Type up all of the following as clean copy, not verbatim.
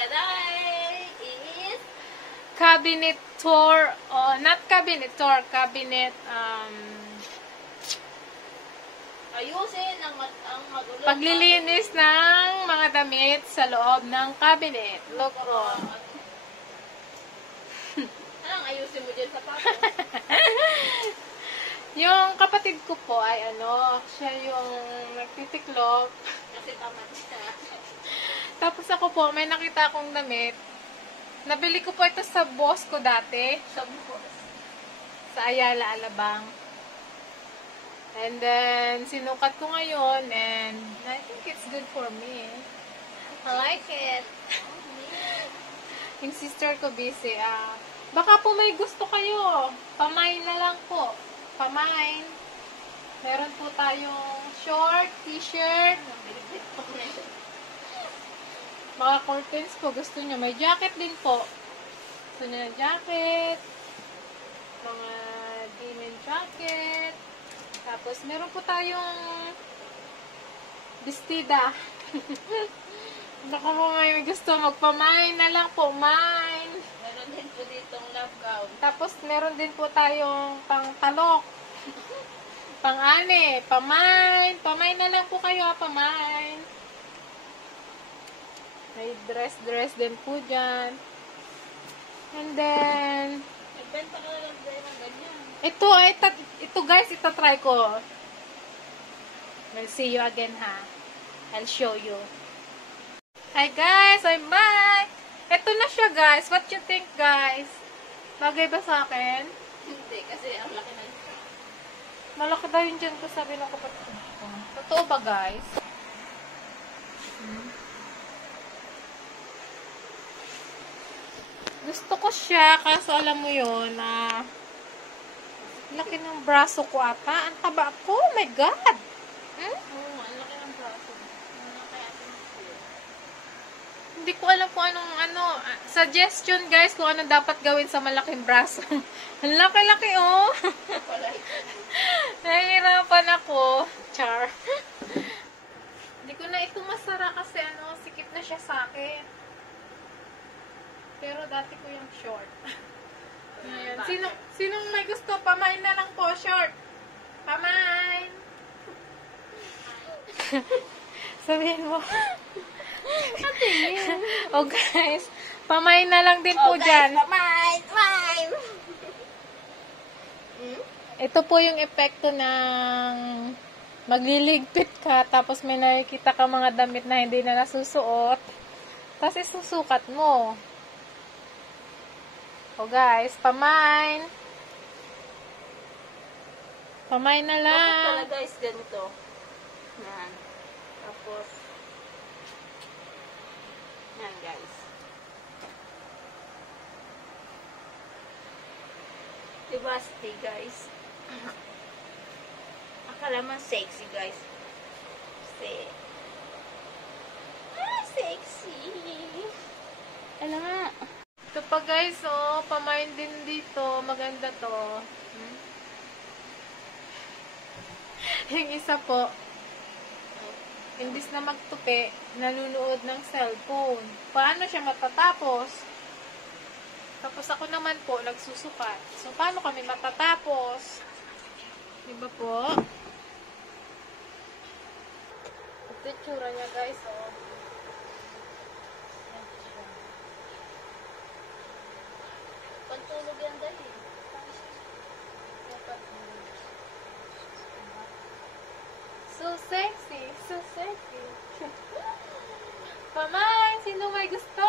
today is cabinet tour. Oh, not cabinet tour. Cabinet, ayusin ang magulo. paglilinis ng mga damit sa loob ng cabinet. Look, oh. Anong ayusin mo dyan sa papa? Yung kapatid ko po ay siya yung nagtitiklop. Kasi tamad siya. Tapos ako po, may nakita akong damit. Nabili ko po ito sa boss ko dati. Sa Ayala, Alabang. And then, sinukat ko ngayon and I think it's good for me. I like it. Yung sister ko busy. Baka po may gusto kayo. Pamain na lang po. Pamain. Meron po tayong short, t-shirt. Mga curtains po. Gusto nyo. May jacket din po. Gusto nyo ng jacket. Mga denim jacket. Tapos, meron po tayong bestida. Baka po may gusto magpamain na lang po. Mine. Meron din po ditong love gown. Tapos, meron din po tayong pang-talok. Pang-ane. Pamain. Pamain na lang po kayo, pamain. May dress din po dyan. And then, Nagbenta ka na lang tayo ng ganyan. ito guys, ito try ko. We'll see you again, ha? I'll show you. Hi guys, I'm back! Ito na siya guys. What you think guys? Bagay ba sa akin? Hindi, kasi ang laki na siya. Malaki daw yung dyan ko, sabi ng kapatid ko. Totoo ba guys? Gusto ko siya, kaso alam mo yun, laki ng braso ko ata. Ang taba ko, oh my God! Oo, ang laki ng braso. Ano kaya atin mo? Hindi ko alam kung suggestion guys, kung ano dapat gawin sa malaking braso. Ang laki-laki, oh! Nahihirapan ako. Char. Hindi ko na ito masara kasi sikip na siya sa akin. Pero dati ko yung short. Ngayon, sinong may gusto? Pamain na lang po, short. Pamain! Sabihin mo. Oh guys, pamain na lang din po dyan. Pamain! Ito po yung epekto ng magliligpit ka, tapos may nakikita ka mga damit na hindi na nasusuot. Tapos isusukat mo. Oh guys, pamain. Pamain na lang. Dapat pala guys, ganito. Yan. Tapos, yan guys. Diba, stay guys? Akala man sexy guys. Sexy. Alam nga. Ito pa guys, pamain din dito. Maganda to. Yung isa po, imbis na magtupi, nanunood ng cellphone. Paano siya matatapos? Tapos ako naman po, nagsusukat. So, paano kami matatapos? Diba po? Ito yung tsura niya guys, Pantulog yan dali. So sexy, so sexy. Pamain, sino may gusto?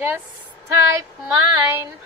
Just type mine.